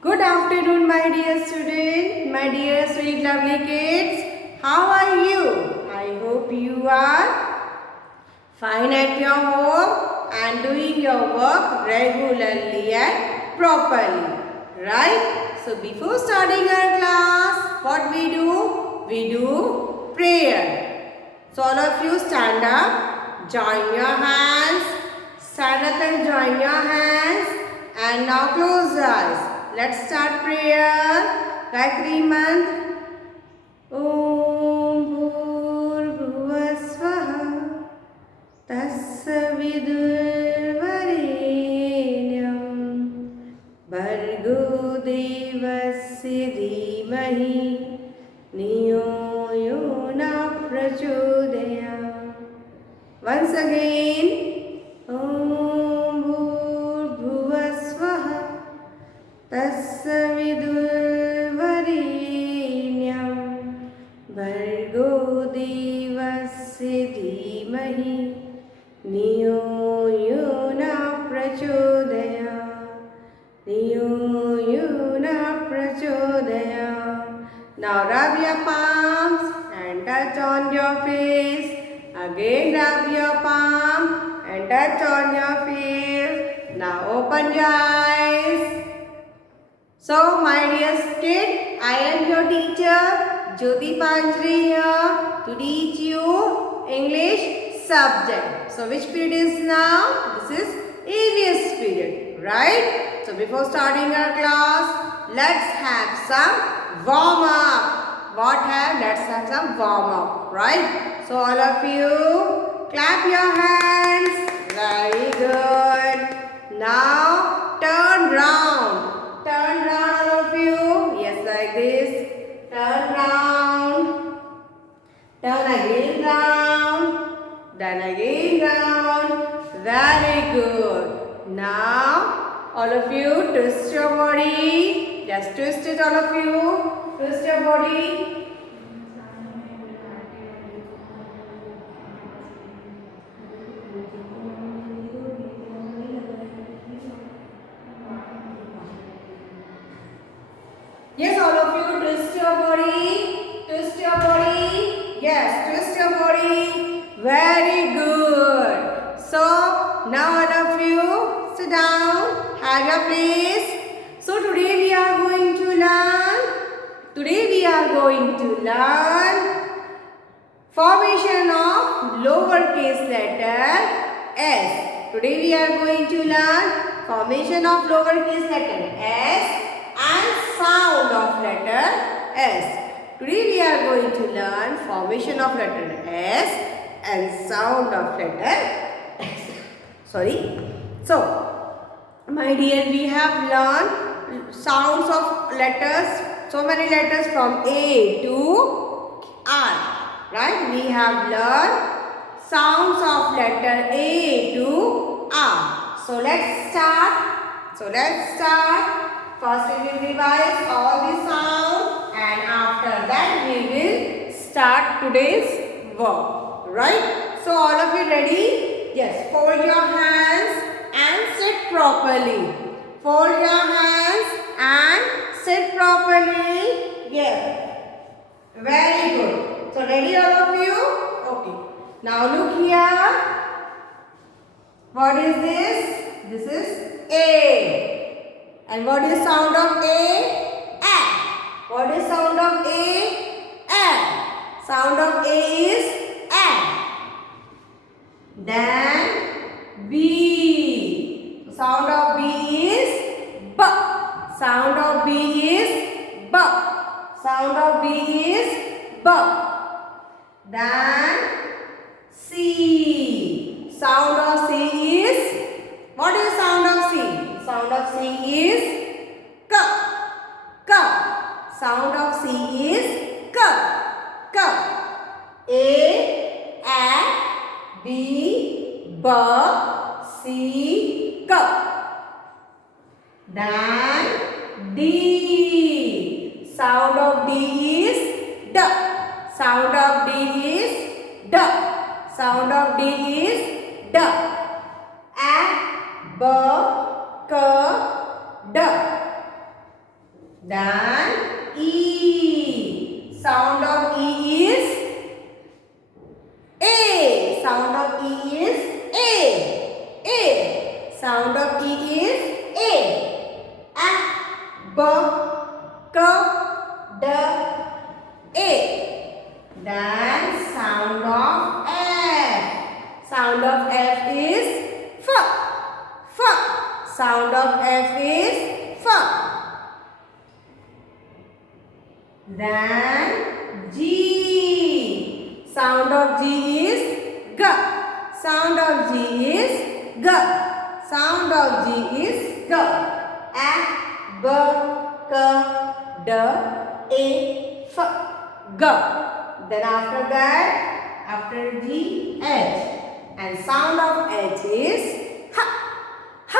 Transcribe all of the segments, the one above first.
Good afternoon, my dear student, my dear sweet lovely kids. How are you? I hope you are fine at your home and doing your work regularly and properly. Right? So before starting our class, what we do? We do prayer. So all of you stand up, join your hands, stand up and join your hands, and now close your eyes. Let's start prayer. Gayatri mantra. Om Bhurvasvaha Tasya Vidurvarenyam Bhargo Devasya Dhimahi Niyo Yona Prachodayam. Once again. Om Bhurvasvaha Tasya Vidurvarenyam Bhargo Devasya Dhimahi Niyo Yona Prachodayam. Niyo Yona Prachodayam. Now rub your palms and touch on your face. Again rub your palm and touch on your face. Now open your eyes. So, my dear kid, I am your teacher, Jyoti Panjri here to teach you English subject. So, which period is now? This is EVS period, right? So, before starting our class, let's have some warm up. Let's have some warm up, right? So, all of you, clap your hands. Very good. Now, turn round. Turn round all of you. Yes, like this. Turn round. Turn again round. Then again round. Very good. Now, all of you twist your body. Just twist it all of you. Twist your body. Yes, all of you twist your body. Twist your body. Yes, twist your body. Very good. So, now all of you sit down. Have your place. So, today we are going to learn. Formation of lowercase letter S. Today we are going to learn formation of lowercase letter S and sound of letter S. Today we are going to learn formation of letter S and sound of letter S. Sorry. So, my dear, we have learned sounds of letters, so many letters from A to R. Right? We have learned sounds of letter A to R. So, let's start. First we will revise all the sounds and after that we will start today's work. Right? So all of you ready? Yes. Fold your hands and sit properly. Fold your hands and sit properly. Yes. Very good. So ready all of you? Okay. Now look here. What is this? This is A. And what is sound of A? A. What is sound of A? A. Sound of A is A. Then B. Sound of B is B. Sound of B is B. Sound of B is B. Then C. Sound of C is, what is sound of C? Sound of C is K. K. Sound of C is K. K. A, B, B, C, K. Then D. Sound of D is D. Sound of D is D. Sound of D is D. A, B, K, D. Then E. Sound of E is A. Sound of E is A. A. Sound of E is A. A. B. K. D. A. Then sound of F. Sound of F is F. F. Sound of F is F. Then G. Sound of G is G. Sound of G is G. Sound of G is G. A, B, K, D, A, F. G. Then after that, after G, H. And sound of H is H. H.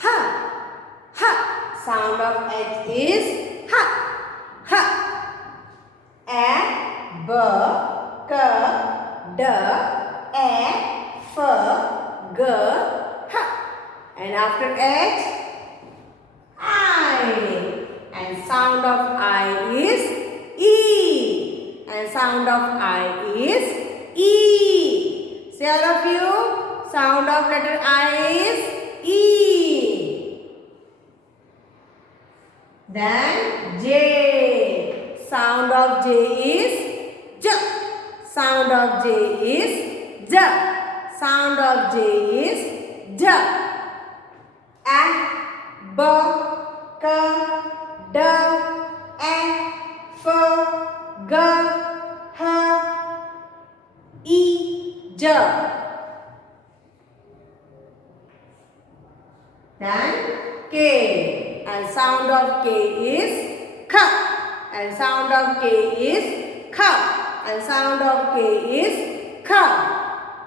H. H. Sound of H is H. H. A, B, K, D, A, F, G, H. And after H, I. And sound of I is E. And sound of I is E. Say all of you, sound of letter I is E. Then J. Sound of J is J. Sound of J is J. Sound of J is J. A, B, K, D, A, F, G, H, E, J. Then K. And sound of K is K. And sound of K is K. And sound of K is K.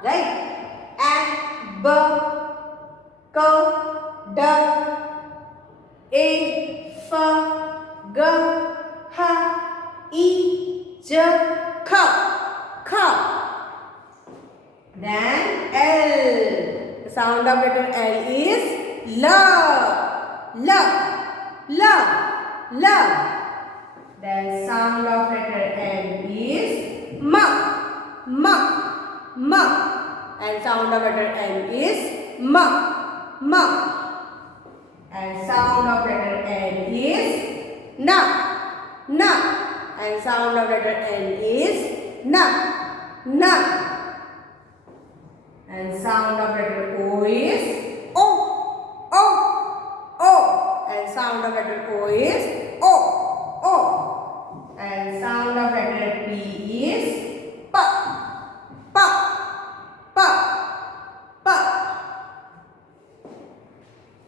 Right? A, B, K, D, A, F, G, H, E, J, K. K. Then L. The sound of letter L is L. L. L. L. Then sound of letter M is M. M. M. And sound of letter M is M. M. And sound of letter N is N. N. And sound of letter N is N. N. And sound of letter O is O. O. O. And sound of letter O is O. O. And sound of letter P is P. P. P. P.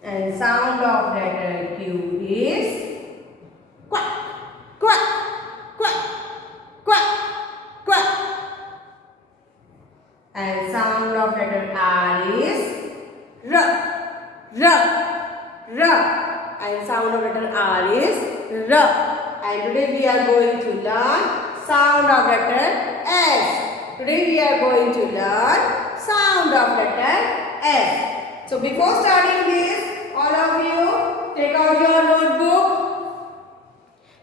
And sound of letter Q is quack. Quack. Quack. Quack. Quack. And sound of letter R is R. R. R. And sound of letter R is R. And today we are going to learn sound of letter S. Today we are going to learn sound of letter S. So before starting this, all of you take out your notebook.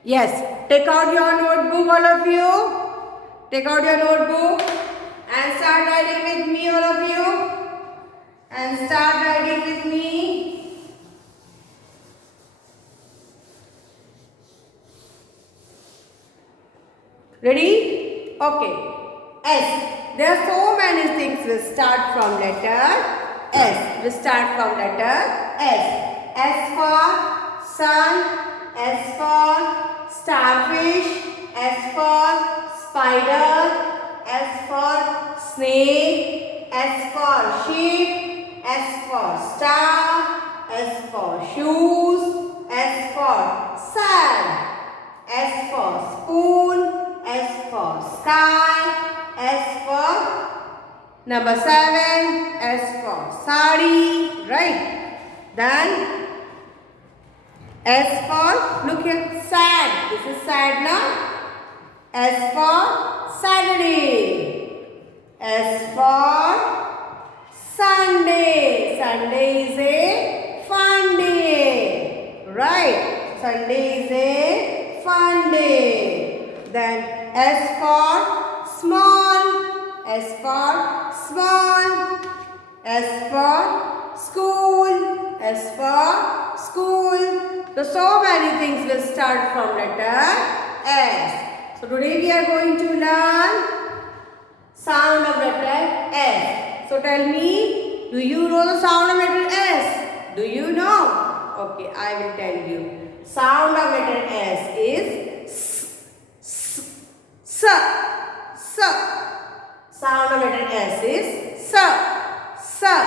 Yes, take out your notebook, all of you. Take out your notebook and start writing with me, all of you. And start writing with me. Ready? Okay. S. There are so many things. We start from letter S. We start from letter S. S for sun. S for starfish. S for spider. S for snake. S for sheep. S for star. S for shoes. S for sun. S for spoon. S for sky. S for number 7. S for sari. Right. Then S for, look here, sad. This is sad now. S for Saturday. S for Sunday. Sunday is a fun day. Right. Sunday is a fun day. Then S for small. S for small. S for school. S for school. So many things will start from letter S. So today we are going to learn sound of letter S. So tell me, do you know the sound of letter S? Do you know? Okay, I will tell you. Sound of letter S is S. S. S. Sound of letter S is S. S.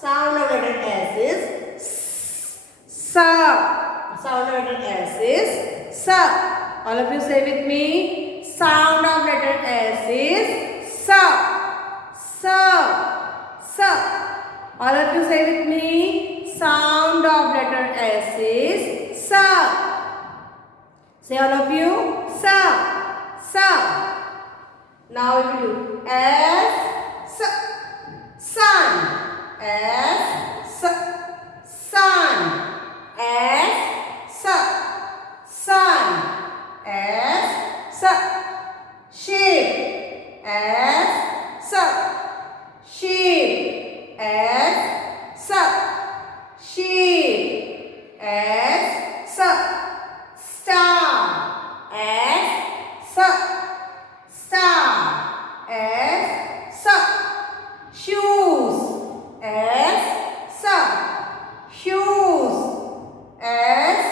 Sound of letter S is S. S. Sound of letter S is S. All of you say with me. Sound of letter S is S. S. S. All of you say with me. Sound of letter S is S. Say all of you. S. S. Now we will do S. Sun. S. Sun. S. Sun. S. Sheep. S. Sheep. S. Sheep. S. Star. S. Star. S. Shoes. S. Shoes. S.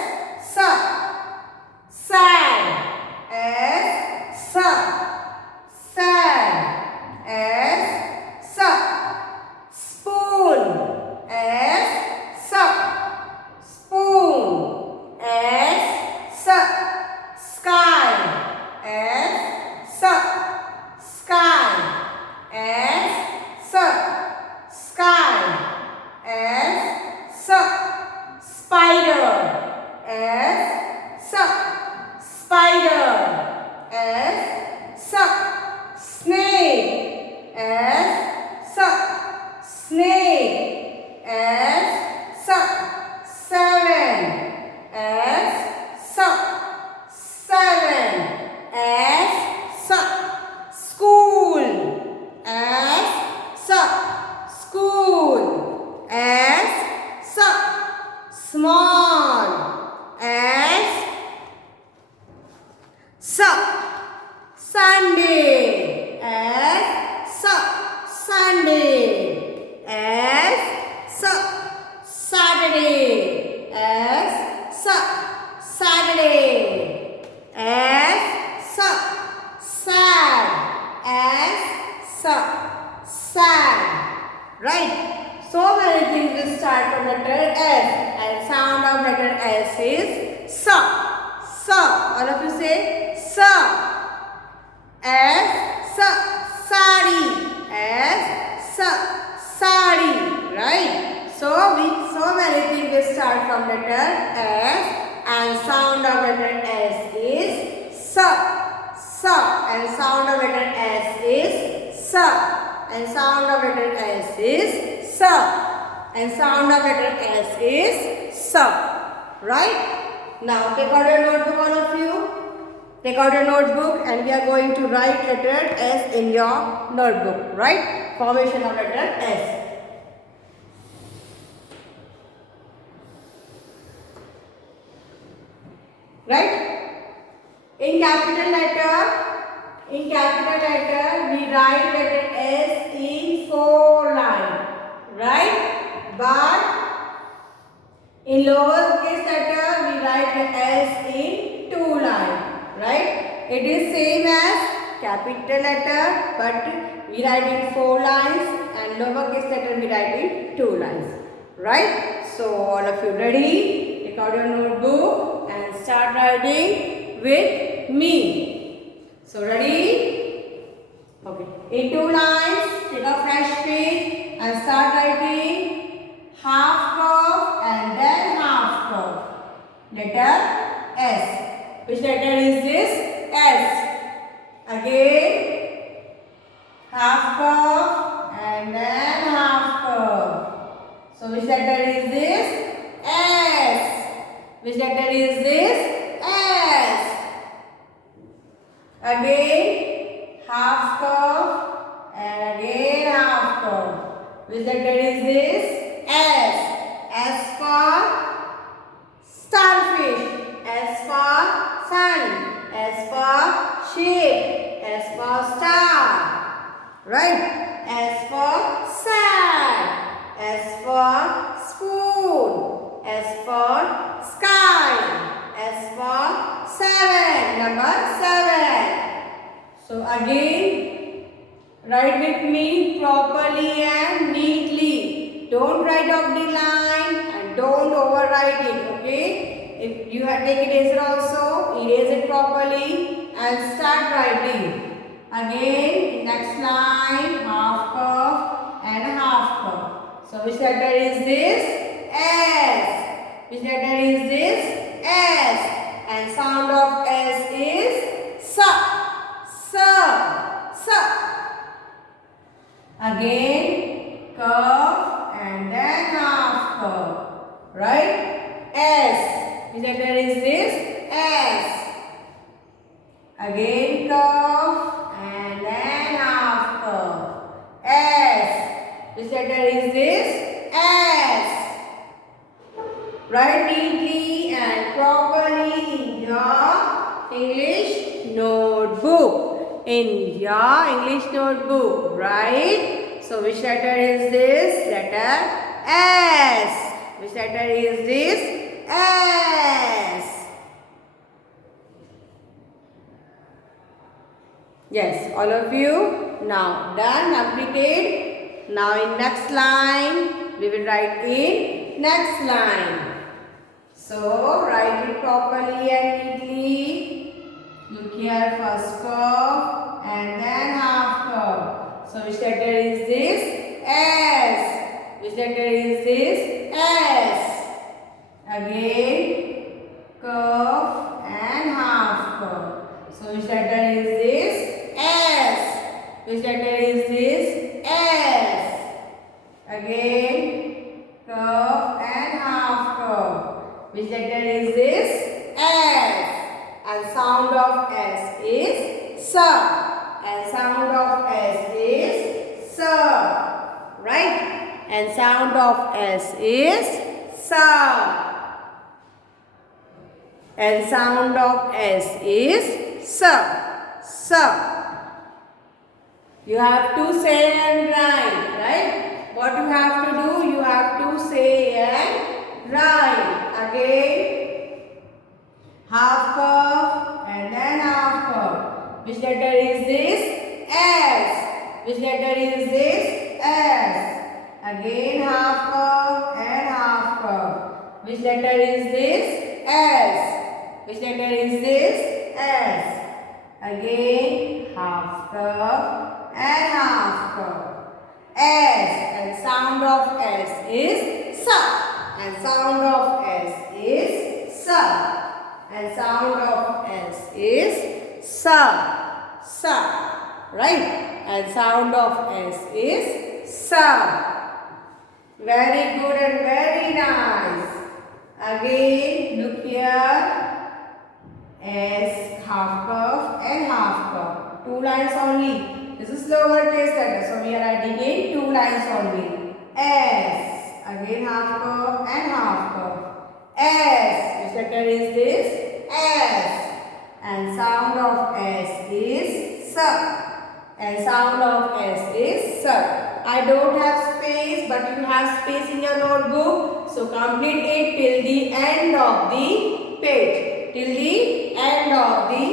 Sand. S. Sand. S. Spoon. S. Spoon. S. Sky. S. Sky. S. Sky. S. Spider. S. Spider. S. Snake. S. Snake. S. Seven. S. Seven. S. School. S. School. S. Small. S. Sunday. S. Sunday. S. Saturday. S. Saturday. S. Sad. S. Sad. Right? So many things will start from letter S, and sound of letter S is S. S. All of you say S. S. Sari. S. Sari. Right? So many things will start from letter S, and sound of letter S is S. S. And sound of letter S is S. And sound of letter S is S. And sound of letter S is S. Right? Now take out your notebook, all of you. Take out your notebook and we are going to write letter S in your notebook. Right? Formation of letter S. Right? In capital letter we write letter S in 4 lines. Right? But in lowercase letter we write the S in 2 lines. Right? It is same as capital letter, but we write in 4 lines, and lowercase letter we write in 2 lines. Right? So all of you ready? Take out your notebook and start writing with me. So ready? Okay. In 2 lines, take a fresh page and start writing half curve and then half curve. Letter S. Which letter is this? S. Again, half curve and then half curve. So which letter is this? S. Which letter is this? S. Again half curve and again half curve. Which letter is this? S. S for starfish. S for sun. S for sheep. S for star. Right? S for sand. S for spoon. S for sky. S for 7. Number 7. So again, write with me properly and neatly. Don't write off the line and don't overwrite it. Okay? If you have taken eraser also, erase it properly and start writing. Again, next line, half curve and half curve. So which letter is this? S. Which letter is this? S. And sound of S is S. S. Again, curve and then half curve. Right? S. Which letter is this? S. Again, curve and then half curve. S. Which letter is this? S. Write neatly and properly in your English notebook. In your English notebook, right? So which letter is this? Letter S. Which letter is this? S. Yes, all of you now done, completed. Now in next line, we will write in next line. So write it properly and neatly. Look here, first curve and then half curve. So which letter is this? S. Which letter is this? S. Again, curve and half curve. So which letter is this? S. Which letter is this? S. Again, curve and half curve. Which letter is this? S. And sound of S is S. And sound of S is S. Right? And sound of S is S. And sound of S is S. S. You have to say and write. Right? What you have to do? You have to say and write. Again, half curve and then half curve. Which letter is this? S. Which letter is this? S. Again half curve and half curve. Which letter is this? S. Which letter is this? S. Again half curve and half curve. S. And sound of S is S. And sound of S is S. And sound of S is sa. Sa. Right? And sound of S is sa. Very good and very nice. Again, look here. S, half curve and half curve. 2 lines only. This is lowercase letter. So we are adding in 2 lines only. S. Again half curve and half curve. S. Which letter is this? S. And sound of S is S. And sound of S is S. I don't have space, but you have space in your notebook. So complete it till the end of the page. Till the end of the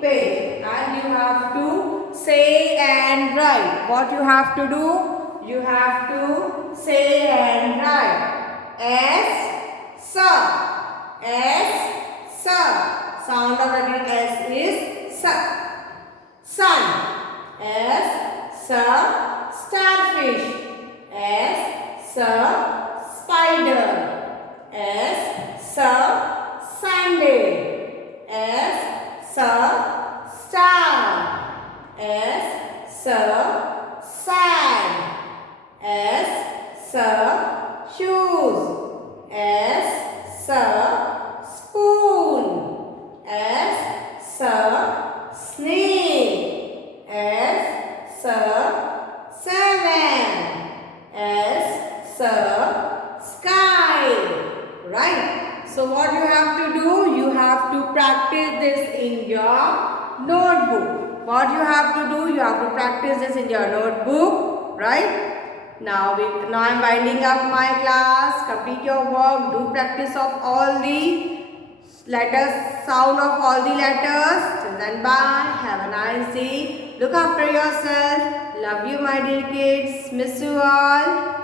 page. And you have to say and write. What you have to do? You have to say and write. S, S, S, S. Sound of letter S is S. Sun. S, S, starfish. S, S, spider. S, S, Sunday. S, S, star. S, S, sand. S, S, shoes. S, S, Sky. Right? So what you have to do? You have to practice this in your notebook. What you have to do? You have to practice this in your notebook. Right? Now I am winding up my class. Complete your work. Do practice of all the letters, sound of all the letters. Till then, bye. Have a nice day. Look after yourself. Love you, my dear kids. Miss you all.